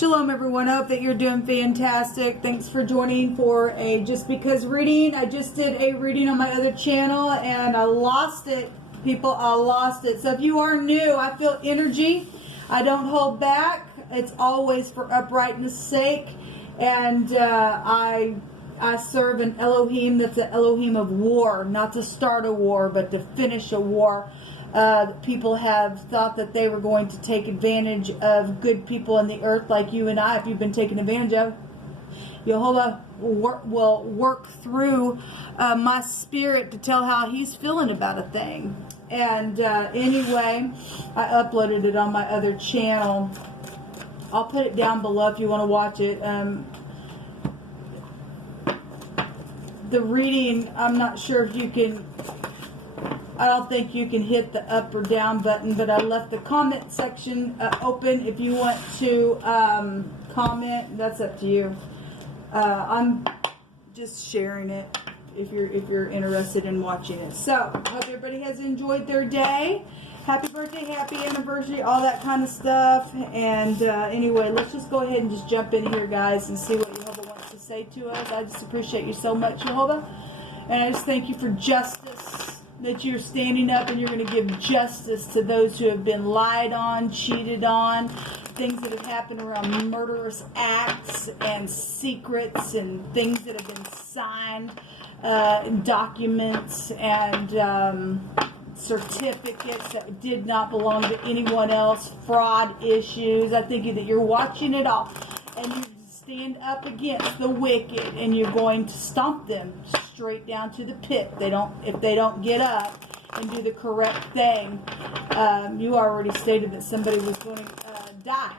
Shalom everyone, I hope that you're doing fantastic. Thanks for joining for a Just Because reading. I just did a reading on my other channel and I lost it. People, I lost it. So if you are new, I feel energy. I don't hold back. It's always for uprightness sake. And I serve an Elohim that's an Elohim of war, not to start a war, but to finish a war. People have thought that they were going to take advantage of good people on the earth like you and I. If you've been taken advantage of, Jehovah will work through my spirit to tell how he's feeling about a thing. And anyway, I uploaded it on my other channel. I'll put it down below if you want to watch it. The reading, I'm not sure if you can... I don't think you can hit the up or down button, but I left the comment section open if you want to comment. That's up to you. I'm just sharing it if you're interested in watching it. So, hope everybody has enjoyed their day. Happy birthday, happy anniversary, all that kind of stuff. And anyway, let's just go ahead and just jump in here, guys, and see what Jehovah wants to say to us. I just appreciate you so much, Jehovah. And I just thank you for justice. That you're standing up and you're going to give justice to those who have been lied on, cheated on, things that have happened around murderous acts and secrets and things that have been signed, documents and certificates that did not belong to anyone else, fraud issues. I think that you're watching it all and you stand up against the wicked and you're going to stomp them straight down to the pit. If they don't get up and do the correct thing. You already stated that somebody was going to die,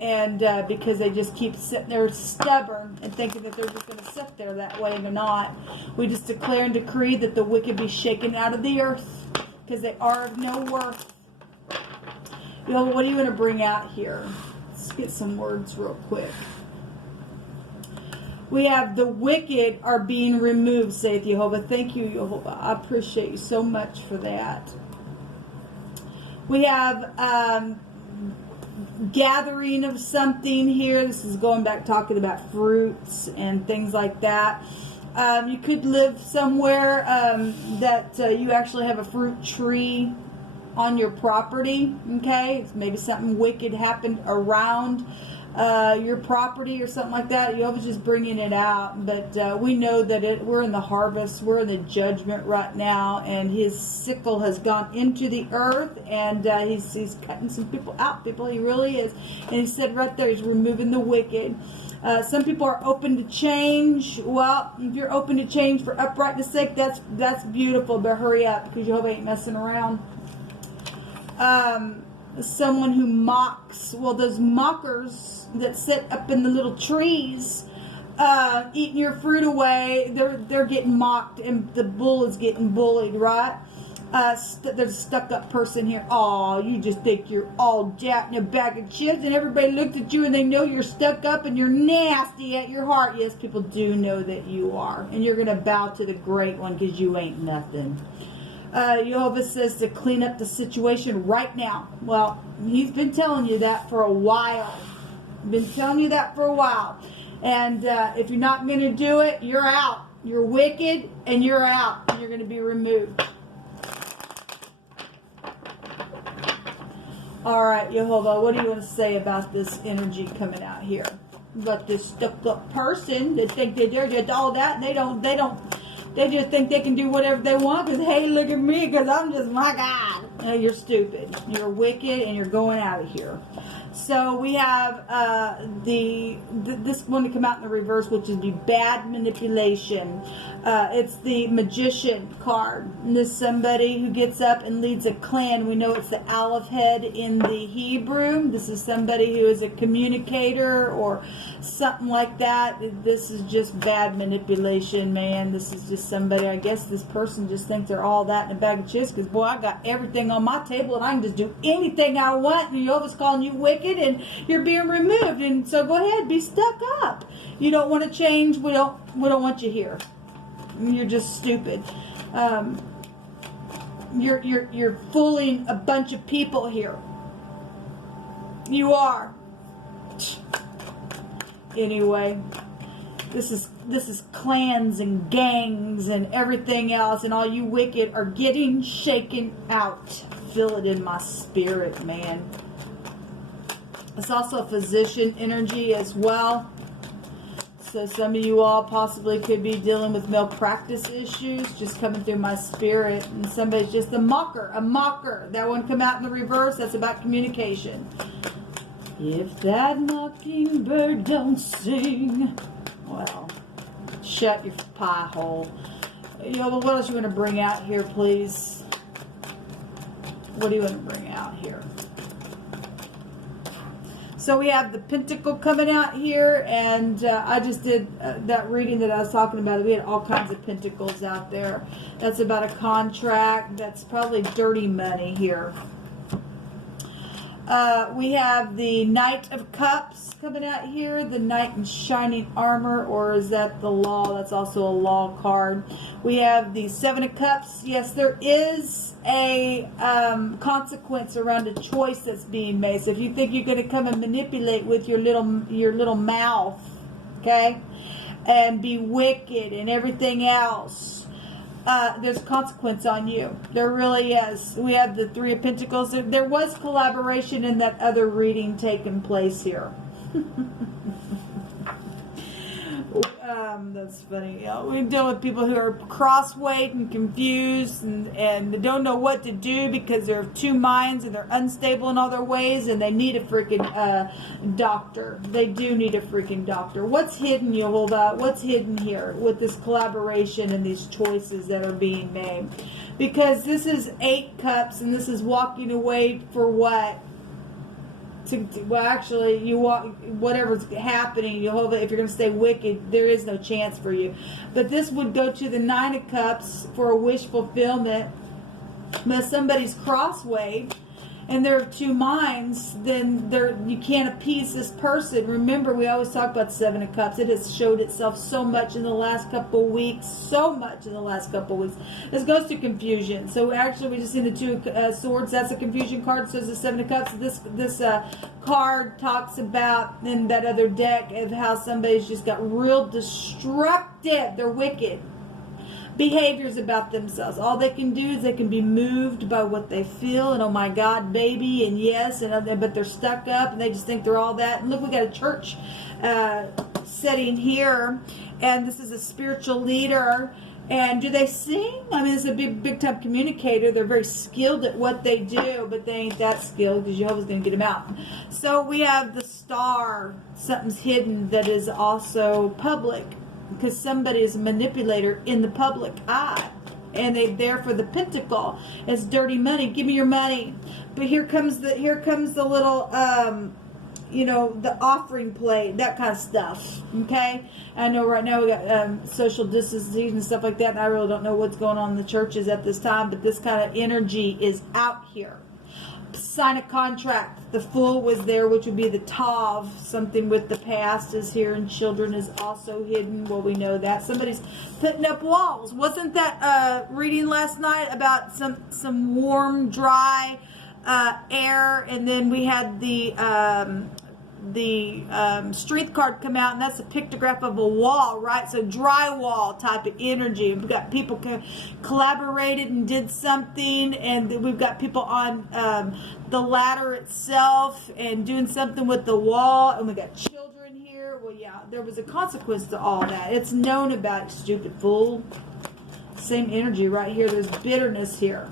and because they just keep sitting there stubborn and thinking that they're just going to sit there that way, and they're not. We just declare and decree that the wicked be shaken out of the earth because they are of no worth. You know, what do you want to bring out here? Let's get some words real quick. We have the wicked are being removed, saith Jehovah. Thank you, Jehovah. I appreciate you so much for that. We have gathering of something here. This is going back talking about fruits and things like that. You could live somewhere that you actually have a fruit tree on your property. Okay, it's maybe something wicked happened around your property or something like that. Jehovah's just bringing it out, but we know that we're in the harvest, we're in the judgment right now, and his sickle has gone into the earth, and he's cutting some people out. People, he really is. And he said right there, he's removing the wicked. Some people are open to change. Well, if you're open to change for uprightness sake, that's beautiful, but hurry up because Jehovah ain't messing around. Someone who mocks, well, those mockers that sit up in the little trees eating your fruit away, they're getting mocked, and the bull is getting bullied, right? There's a stuck-up person here. Oh, you just think you're all jacked in a bag of chips, and everybody looks at you and they know you're stuck up and you're nasty at your heart. Yes, people do know that you are, and you're going to bow to the great one because you ain't nothing. Jehovah says to clean up the situation right now. Well, he's been telling you that for a while. Been telling you that for a while. And if you're not going to do it, you're out. You're wicked and you're out. And you're going to be removed. All right, Jehovah, what do you want to say about this energy coming out here? About this stuck-up person that think that they're just all that, and they just think they can do whatever they want because, hey, look at me because I'm just my God. No, you're stupid. You're wicked and you're going out of here. So we have this one to come out in the reverse, which is the bad manipulation. It's the magician card. And this is somebody who gets up and leads a clan. We know it's the Aleph head in the Hebrew. This is somebody who is a communicator or something like that. This is just bad manipulation, man. This is just somebody, I guess this person just thinks they're all that in a bag of chips because, boy, I got everything on my table and I can just do anything I want. And Jehovah's calling you wicked and you're being removed. And so go ahead, be stuck up. You don't want to change. We don't want you here. You're just stupid. You're fooling a bunch of people here. You are. Anyway, this is clans and gangs and everything else, and all you wicked are getting shaken out. Feel it in my spirit, man. It's also a physician energy as well. So some of you all possibly could be dealing with malpractice issues just coming through my spirit. And somebody's just a mocker, a mocker. That one come out in the reverse. That's about communication. If that mockingbird don't sing, well, shut your pie hole. You know, what else you want to bring out here, please? What do you want to bring out here? So we have the Pentacle coming out here, and I just did that reading that I was talking about. We had all kinds of Pentacles out there. That's about a contract. That's probably dirty money here. We have the Knight of Cups coming out here. The Knight in Shining Armor, or is that the Law? That's also a Law card. We have the Seven of Cups. Yes, there is a consequence around a choice that's being made. So if you think you're going to come and manipulate with your little mouth, okay, and be wicked and everything else, there's a consequence on you. There really is. We have the Three of Pentacles. There was collaboration in that other reading taking place here. That's funny. You know, we deal with people who are cross-weight and confused and they don't know what to do because they're of two minds and they're unstable in all their ways, and they need a freaking doctor. They do need a freaking doctor. What's hidden, Yehovah? What's hidden here with this collaboration and these choices that are being made? Because this is 8 cups, and this is walking away for what? Well, actually, you walk, whatever's happening, Jehovah, if you're going to stay wicked, there is no chance for you. But this would go to the 9 of Cups for a wish fulfillment. But if somebody's crossway and they're of two minds, then you can't appease this person. Remember, we always talk about the 7 of Cups. It has showed itself so much in the last couple of weeks. So much in the last couple of weeks. This goes to confusion. So actually, we just seen the 2 of Swords. That's a confusion card. So is the 7 of Cups. This card talks about, in that other deck, of how somebody's just got real destructive. They're wicked behaviors about themselves. All they can do is they can be moved by what they feel, and oh my God, baby, and yes, and but they're stuck up and they just think they're all that. And look, we got a church setting here, and this is a spiritual leader. And do they sing? I mean, it's a big time communicator. They're very skilled at what they do, but they ain't that skilled because Jehovah's going to get them out. So we have the Star. Something's hidden that is also public, because somebody is a manipulator in the public eye, and they're there for the Pentacle. It's dirty money. Give me your money. But here comes the little you know, the offering plate, that kind of stuff. Okay, I know right now we got social distancing and stuff like that, and I really don't know what's going on in the churches at this time, but this kind of energy is out here. Sign a contract. The Fool was there, which would be the Tav. Something with the past is here, and children is also hidden. Well, we know that. Somebody's putting up walls. Wasn't that reading last night about some warm, dry air? And then we had the strength card come out, and that's a pictograph of a wall, right? So drywall type of energy. We've got people collaborated and did something, and we've got people on the ladder itself and doing something with the wall, and we got children here. Well, yeah, there was a consequence to all that. It's known about, stupid fool. Same energy right here. There's bitterness here.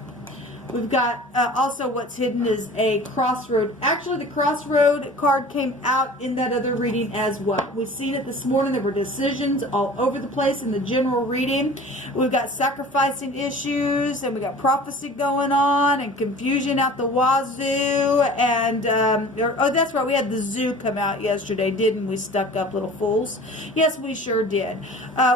We've got also what's hidden is a crossroad. Actually, the crossroad card came out in that other reading as well. We've seen it this morning. There were decisions all over the place in the general reading. We've got sacrificing issues, and we got prophecy going on, and confusion out the wazoo. And oh, that's right, we had the zoo come out yesterday, didn't we? Stuck up little fools. Yes, we sure did.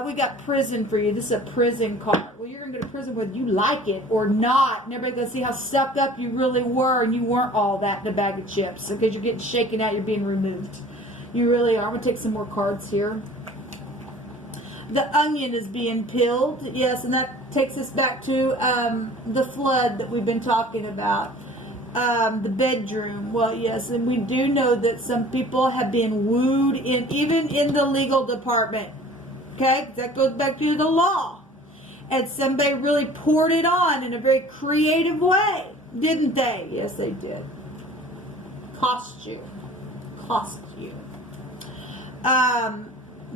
We got prison for you. This is a prison card. Well, you're going to go to prison whether you like it or not. And everybody's going to see how stuck up you really were, and you weren't all that in a bag of chips. Because you're getting shaken out, you're being removed. You really are. I'm going to take some more cards here. The onion is being peeled. Yes, and that takes us back to the flood that we've been talking about. The bedroom. Well, yes, and we do know that some people have been wooed in, even in the legal department. Okay, that goes back to the law. And somebody really poured it on in a very creative way, didn't they? Yes, they did. Cost you. Cost you.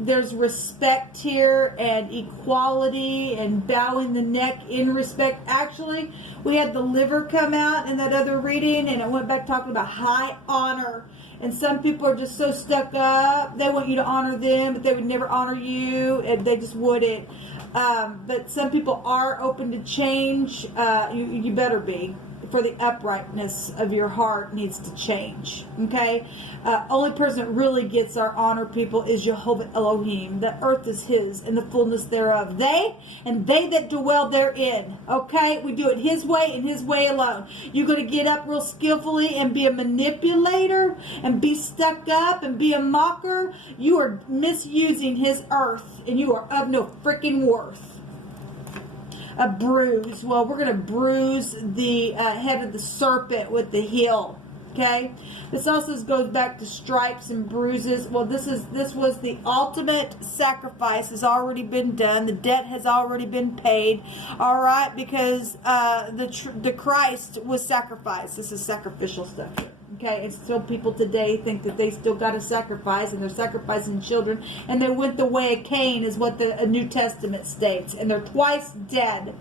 There's respect here and equality and bowing the neck in respect. Actually, we had the liver come out in that other reading, and it went back talking about high honor. And some people are just so stuck up. They want you to honor them, but they would never honor you, and they just wouldn't. But some people are open to change. You better be. For the uprightness of your heart needs to change. Okay? Only person that really gets our honor, people, is Jehovah Elohim. The earth is his and the fullness thereof. They and they that dwell therein. Okay? We do it his way and his way alone. You're going to get up real skillfully and be a manipulator and be stuck up and be a mocker. You are misusing his earth and you are of no freaking worth. A bruise. Well, we're going to bruise the head of the serpent with the heel. Okay. This also goes back to stripes and bruises. Well, this was the ultimate sacrifice. Has already been done. The debt has already been paid. All right, because the Christ was sacrificed. This is sacrificial stuff here. Okay, and still people today think that they still got to sacrifice, and they're sacrificing children, and they went the way of Cain, is what the New Testament states, and they're twice dead.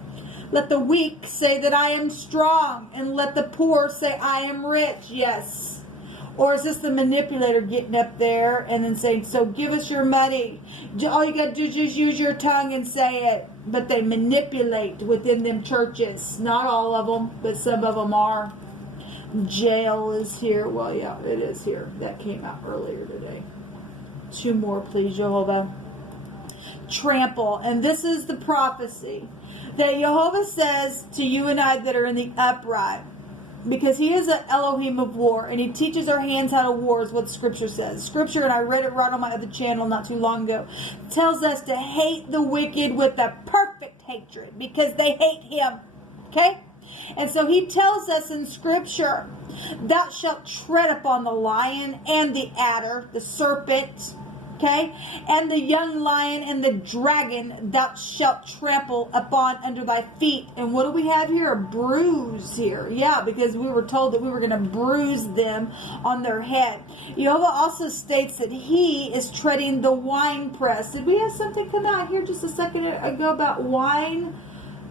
Let the weak say that I am strong, and let the poor say I am rich. Yes. Or is this the manipulator getting up there and then saying, so give us your money. All you got to do is just use your tongue and say it. But they manipulate within them churches. Not all of them, but some of them are. Jail is here. Well, yeah, it is here. That came out earlier today. 2 more, please, Jehovah. Trample. And this is the prophecy that Jehovah says to you and I that are in the upright. Because he is an Elohim of war, and he teaches our hands how to war, is what Scripture says. Scripture, and I read it right on my other channel not too long ago, tells us to hate the wicked with a perfect hatred, because they hate him. Okay? And so he tells us in Scripture, thou shalt tread upon the lion and the adder, the serpent, okay, and the young lion and the dragon thou shalt trample upon under thy feet. And what do we have here? A bruise here. Yeah, because we were told that we were going to bruise them on their head. Jehovah also states that he is treading the wine press. Did we have something come out here just a second ago about wine?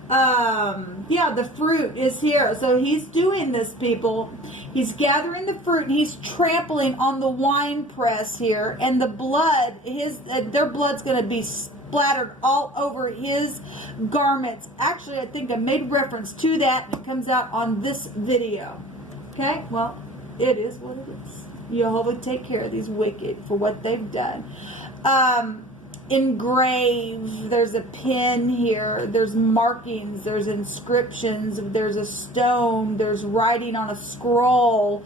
Yeah, the fruit is here. So he's doing this, people. He's gathering the fruit and he's trampling on the wine press here, and the blood, their blood's going to be splattered all over his garments. Actually, I think I made reference to that, and it comes out on this video. Okay, well, it is what it is. Jehovah, take care of these wicked for what they've done. Engrave, there's a pin here, there's markings, there's inscriptions, there's a stone, there's writing on a scroll.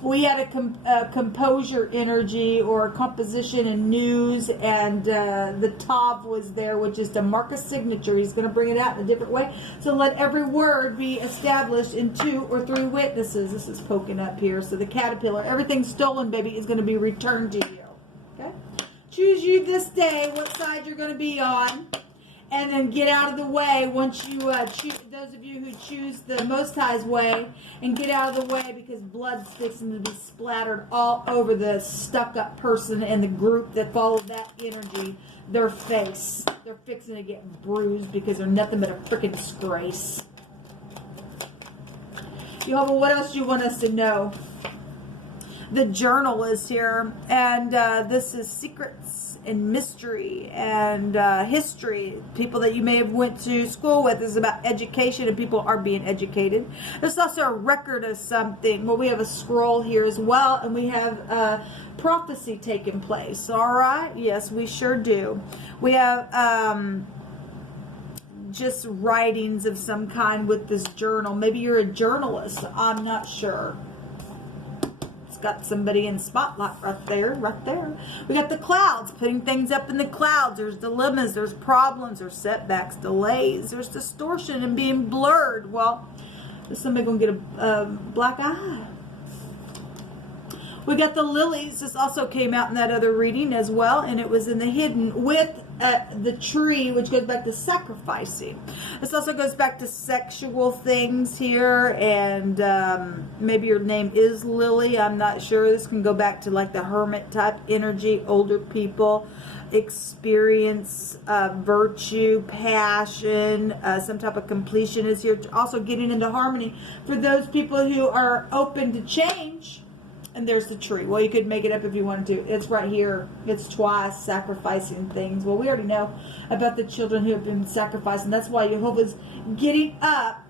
We had a composure energy, or a composition in news, and the Tav was there, which is to mark a signature. He's going to bring it out in a different way. So let every word be established in 2 or 3 witnesses. This is poking up here. So the caterpillar, everything stolen, baby, is going to be returned to you. Okay? Choose you this day what side you're going to be on, and then get out of the way once you choose, those of you who choose the Most High's way, and get out of the way, because blood's fixing to be splattered all over the stuck-up person and the group that followed that energy, their face. They're fixing to get bruised because they're nothing but a freaking disgrace. Jehovah, what else do you want us to know? The journal is here, and this is secrets and mystery and history. People that you may have went to school with. This is about education, and people are being educated. There's also a record of something. Well, we have a scroll here as well, and we have prophecy taking place. All right? Yes, we sure do. We have just writings of some kind with this journal. Maybe you're a journalist. I'm not sure. Got somebody in spotlight right there. We got the clouds, putting things up in the clouds. There's dilemmas, there's problems, there's setbacks, delays, there's distortion and being blurred. Well, Somebody gonna get a black eye. We got the lilies. This also came out in that other reading as well, and it was in the hidden with the tree, which goes back to sacrificing. This also goes back to sexual things here, and maybe your name is Lily. I'm not sure. This can go back to like the hermit type energy, older people, experience, virtue, passion, some type of completion is here. Also getting into harmony for those people who are open to change. And there's the tree. Well, you could make it up if you wanted to. It's right here. It's twice sacrificing things. Well, we already know about the children who have been sacrificed. And that's why Jehovah's getting up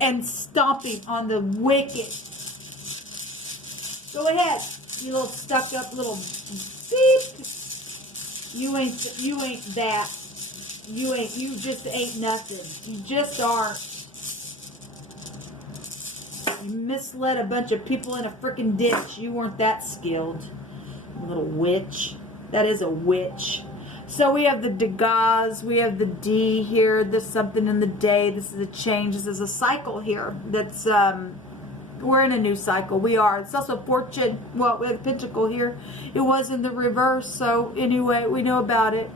and stomping on the wicked. Go ahead, you little stuck up little beep. You ain't that. You just ain't nothing. You just aren't. You misled a bunch of people in a freaking ditch. You weren't that skilled. Little witch. That is a witch. So we have the Degas. We have the D here. There's something in the day. This is a change. This is a cycle here. That's, we're in a new cycle. We are. It's also fortune. Well, we have the Pentacle here. It was in the reverse. So anyway, we know about it.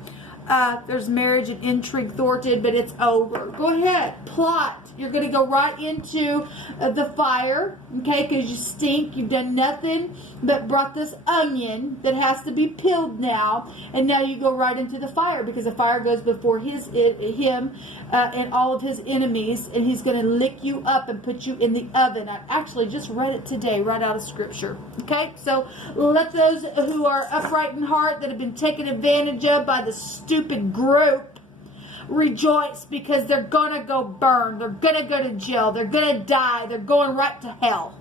There's marriage and intrigue thwarted, but it's over. Go ahead. Plot. You're going to go right into the fire, okay, because you stink. You've done nothing but brought this onion that has to be peeled now, and now you go right into the fire because the fire goes before him and all of his enemies, and he's going to lick you up and put you in the oven. I actually just read it today right out of Scripture, okay? So let those who are upright in heart that have been taken advantage of by the stupid group rejoice because they're gonna go burn, they're gonna go to jail, they're gonna die, they're going right to hell.